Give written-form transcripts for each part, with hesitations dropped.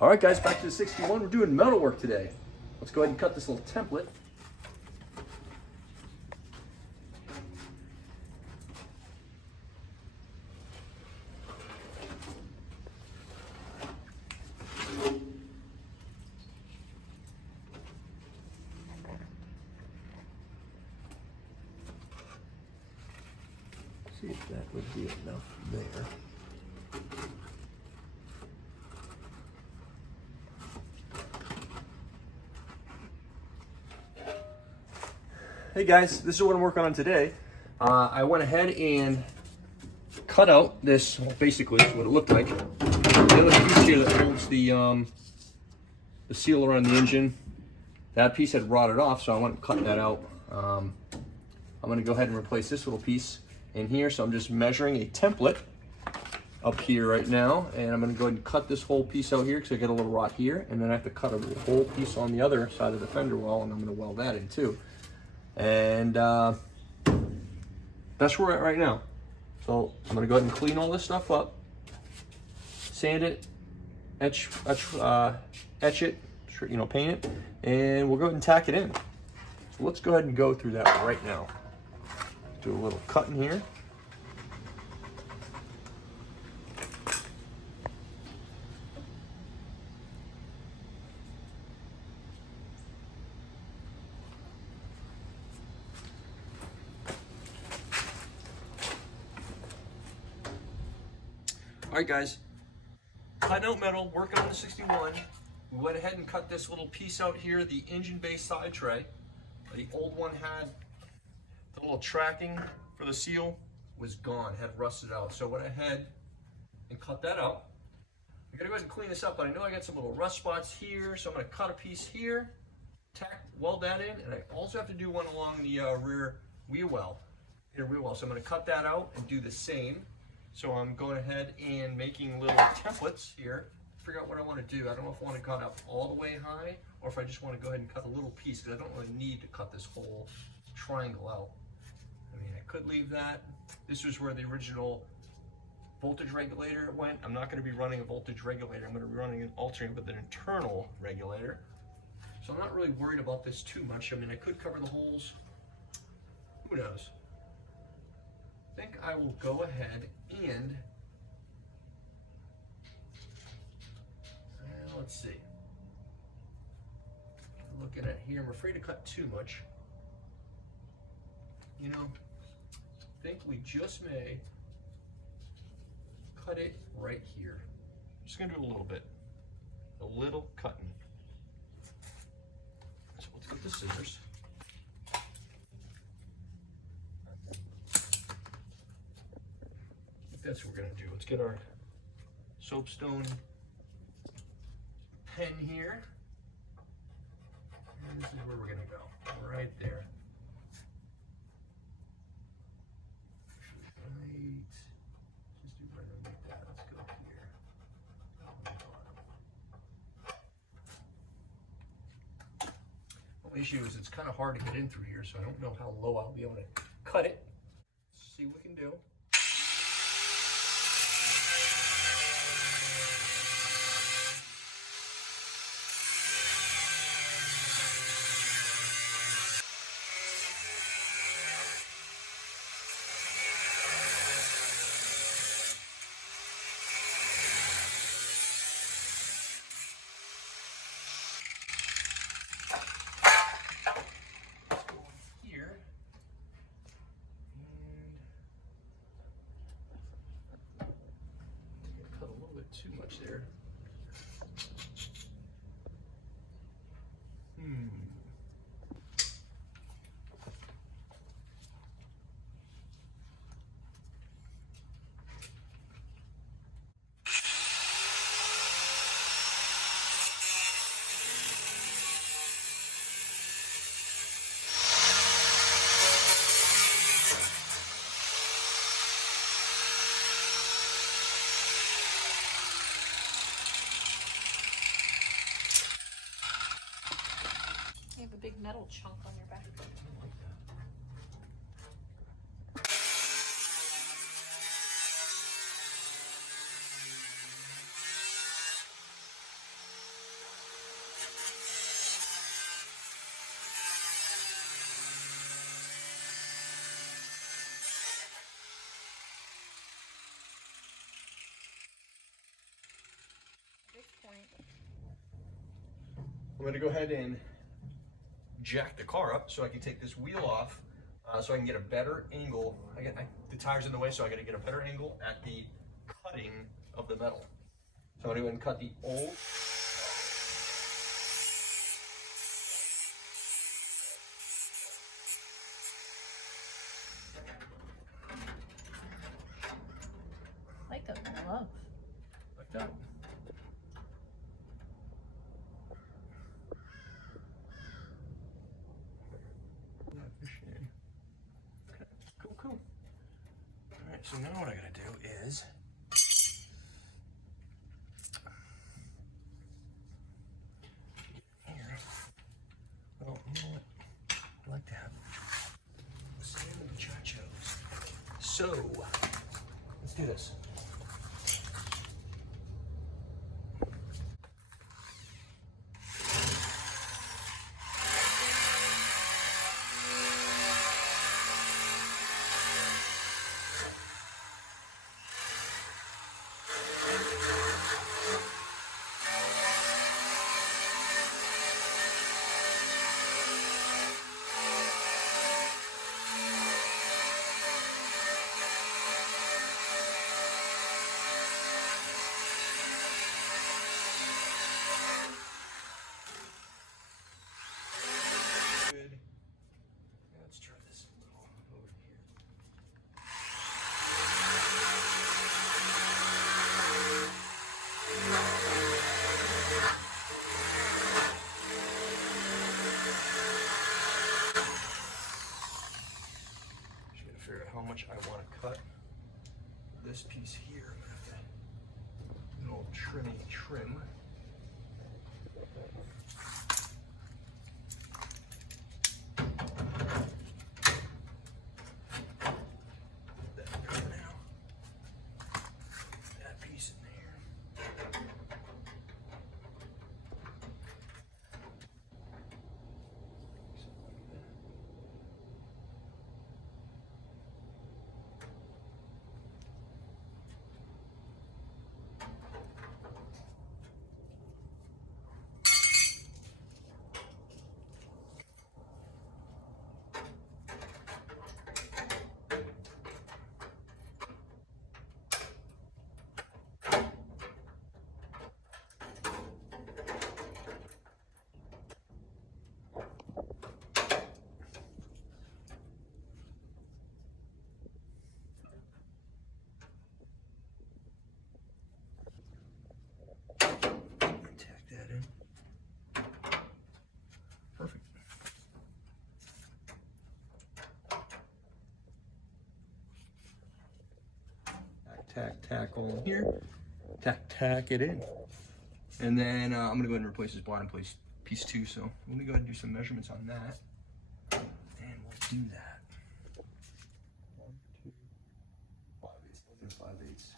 All right, guys, back to the 61. We're doing metal work today. Let's go ahead and cut this little template. See if that would be enough there. Hey guys, this is what I'm working on today. I went ahead and cut out this, well, basically this is what it looked like. The other piece here that holds the seal around the engine, that piece had rotted off, so I went and cut that out. I'm gonna go ahead and replace this little piece in here, so I'm just measuring a template up here right now, and I'm gonna go ahead and cut this whole piece out here because I get a little rot here, and then I have to cut a whole piece on the other side of the fender well, and I'm gonna weld that in too. And that's where we're at right now. So I'm gonna go ahead and clean all this stuff up, sand it, etch it, you know, paint it, and we'll go ahead and tack it in. So let's go ahead and go through that right now. Do a little cutting here. All right, guys, cutting out metal, working on the 61. We went ahead and cut this little piece out here, the engine bay side tray. The old one had the little tracking for the seal was gone, had rusted out. So I went ahead and cut that out. I gotta go ahead and clean this up, but I know I got some little rust spots here, so I'm gonna cut a piece here, tack, weld that in, and I also have to do one along the rear wheel well. So I'm gonna cut that out and do the same. So I'm going ahead and making little templates here, figure out what I want to do. I don't know if I want to cut up all the way high or if I just want to go ahead and cut a little piece, because I don't really need to cut this whole triangle out. I mean, I could leave that. This was where the original voltage regulator went. I'm not going to be running a voltage regulator. I'm going to be running an alternator with an internal regulator. So I'm not really worried about this too much. I mean, I could cover the holes. Who knows? I think I will go ahead and let's see. Looking at here, I'm afraid to cut too much. You know, I think we just may cut it right here. Just gonna do a little cutting. So let's get the scissors. That's what we're gonna do. Let's get our soapstone pen here. And this is where we're gonna go, right there. Right, just do right underneath that. Let's go here. The issue is it's kind of hard to get in through here, so I don't know how low I'll be able to cut it. Let's see what we can do. Too much there. You have a big metal chunk on your back. point. I'm gonna go ahead and jack the car up so I can take this wheel off, so I can get a better angle. The tire's in the way, so I gotta get a better angle at the cutting of the metal. So I'm gonna go ahead and cut the old. I like those gloves. Like that. Yeah, appreciate it. Okay, cool. All right, so now what I gotta do is here. Well, you know what? I like to have sand muchachos. So let's do this. Good. Now let's try this a little over here. Just gonna figure out how much I want to cut this piece here. I'm gonna have to do a little trim. That piece in there. Tack that in. Perfect. Tack on here. Tack it in. And then I'm gonna go ahead and replace this bottom piece too. So I'm gonna go ahead and do some measurements on that. And we'll do that. 1, 2, 5/8.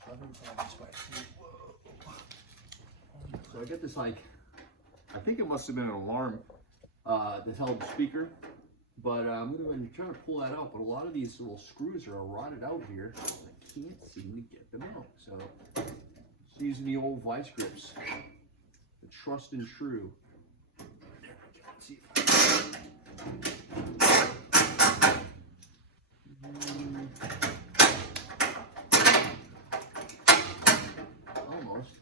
5/8 by 3. Whoa. So I get this, like, I think it must have been an alarm that held the speaker, but I'm going to go ahead and try to pull that out, but a lot of these little screws are rotted out here, and I can't seem to get them out. So just using the old vice grips, the trust and true. There we go. Let's see if Almost.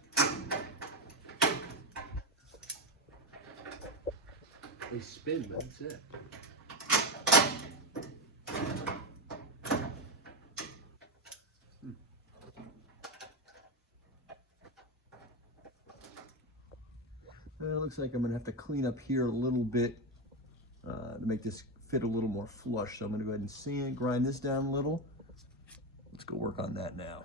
They spin, but that's it. It looks like I'm gonna have to clean up here a little bit to make this fit a little more flush. So I'm gonna go ahead and sand, grind this down a little. Let's go work on that now.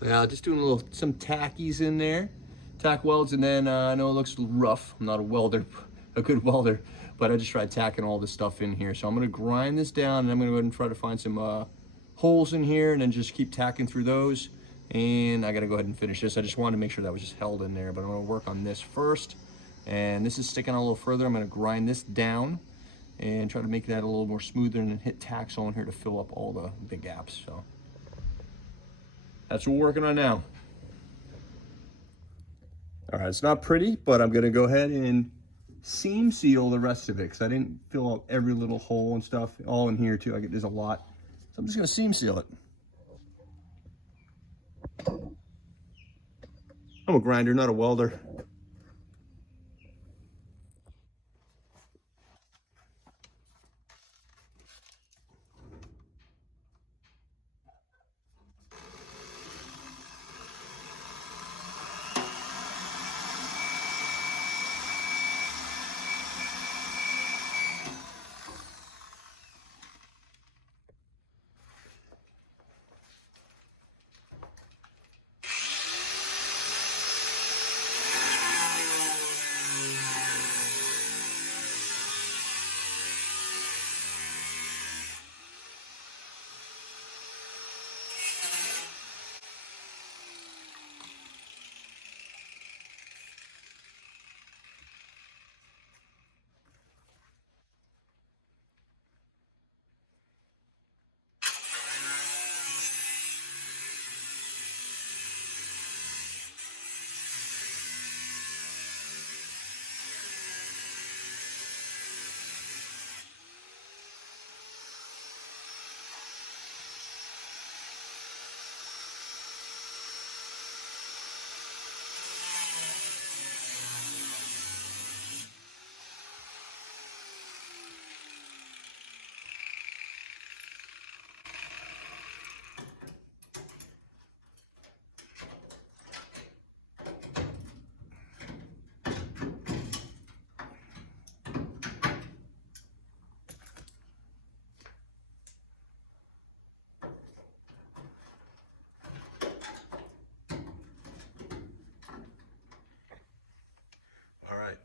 Yeah, just doing some tackies in there, tack welds, and then I know it looks rough. I'm not a welder, a good welder, but I just tried tacking all this stuff in here. So I'm gonna grind this down, and I'm gonna go ahead and try to find some holes in here, and then just keep tacking through those. And I gotta go ahead and finish this. I just wanted to make sure that was just held in there, but I'm gonna work on this first. And this is sticking out a little further. I'm gonna grind this down and try to make that a little more smoother, and then hit tacks on here to fill up all the big gaps. So that's what we're working on now. All right, it's not pretty, but I'm gonna go ahead and seam seal the rest of it because I didn't fill out every little hole and stuff. All in here too, there's a lot. So I'm just gonna seam seal it. I'm a grinder, not a welder.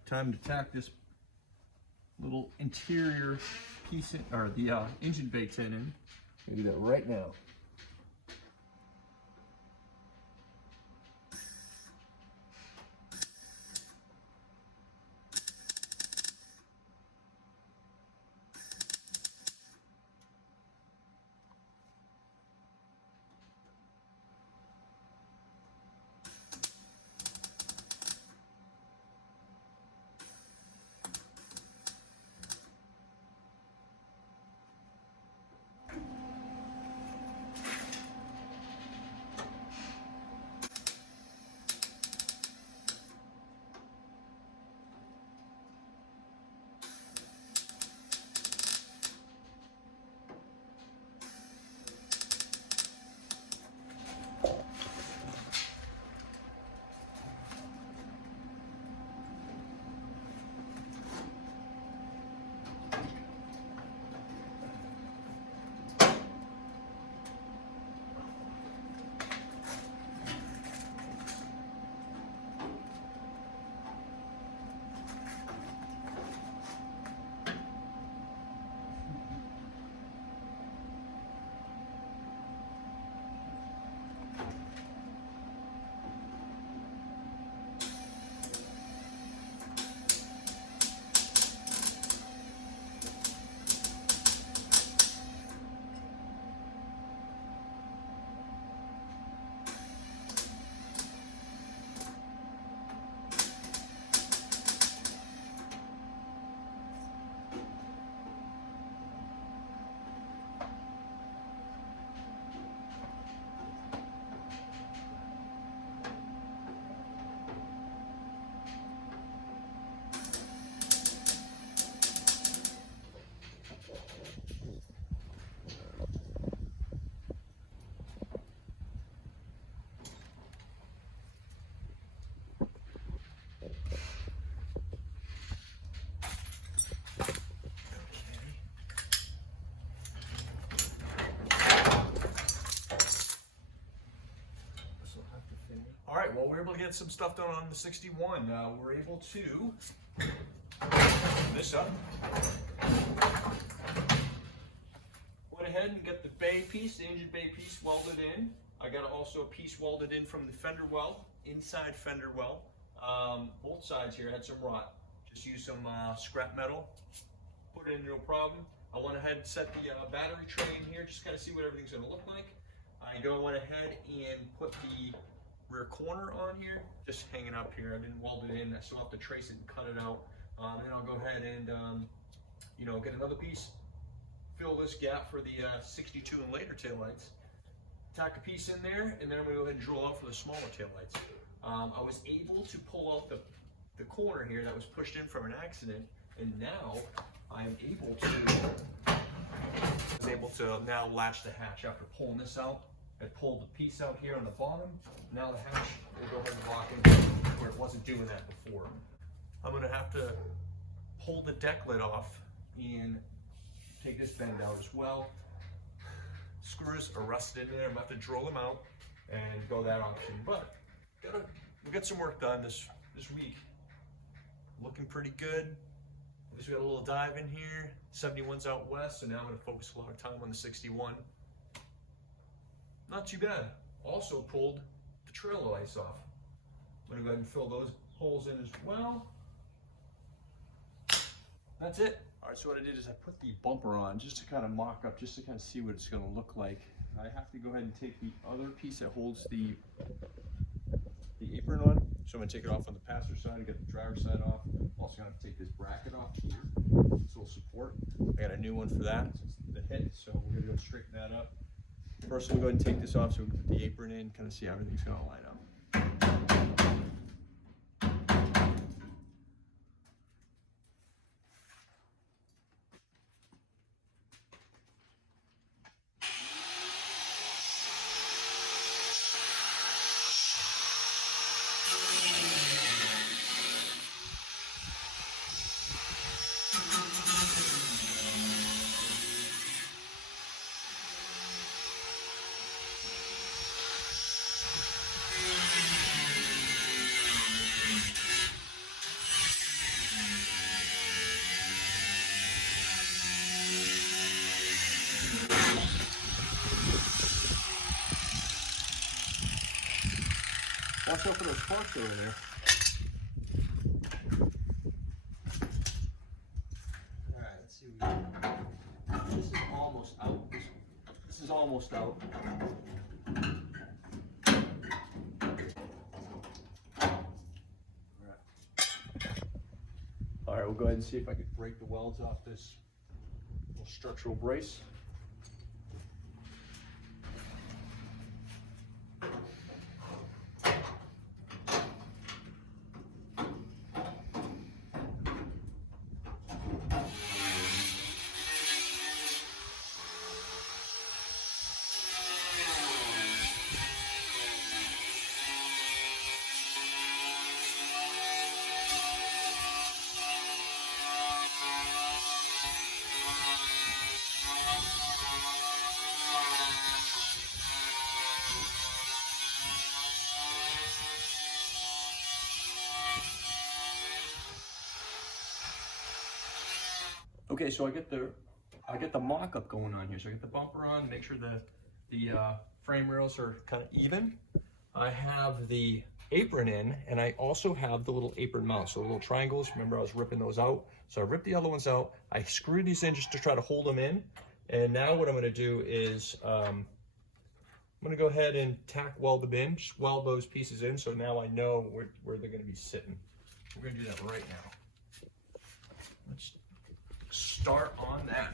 Time to tack this little interior piece in, or the engine bay tin in. I'm gonna do that right now. get some stuff done on the 61. We're able to this up. Went ahead and get the bay piece, the engine bay piece welded in. I got also a piece welded in from the fender weld, inside fender weld. Both sides here had some rot. Just used some scrap metal, put it in, no problem. I went ahead and set the battery tray in here, just kind of see what everything's going to look like. I went ahead and put the rear corner on here, just hanging up here. I didn't weld it in, I still have to trace it and cut it out. Then I'll go ahead and get another piece, fill this gap for the 62 and later taillights, tack a piece in there, and then I'm going to go ahead and drill out for the smaller taillights. I was able to pull out the corner here that was pushed in from an accident, and now I am able to now latch the hatch. After pulling this out, I pulled the piece out here on the bottom. Now the hatch will go ahead and lock in where it wasn't doing that before. I'm going to have to pull the deck lid off and take this bend out as well. Screws are rusted in there. I'm going to have to drill them out and go that option. But we got some work done this week. Looking pretty good. We just got a little dive in here. 71's out west, so now I'm going to focus a lot of time on the 61. Not too bad. Also pulled the trailer lights off. I'm going to go ahead and fill those holes in as well. That's it. All right, so what I did is I put the bumper on just to kind of mock up, just to kind of see what it's going to look like. I have to go ahead and take the other piece that holds the apron on. So I'm going to take it off on the passenger side and get the driver's side off. I'm also going to take this bracket off here, this little support. I got a new one for that, the hit, so we're going to go straighten that up. First, we'll go ahead and take this off so we can put the apron in, kind of see how everything's going to line up. Watch out for those sparks over there. Alright, let's see what we got. This is almost out. This is almost out. Alright, we'll go ahead and see if I can break the welds off this little structural brace. Okay, so I get the mock-up going on here. So I get the bumper on, make sure the frame rails are kind of even. I have the apron in, and I also have the little apron mounts, so the little triangles. Remember, I was ripping those out. So I ripped the other ones out. I screwed these in just to try to hold them in. And now what I'm going to do is I'm going to go ahead and tack weld them in, just weld those pieces in, so now I know where they're going to be sitting. We're going to do that right now. Let's start on that.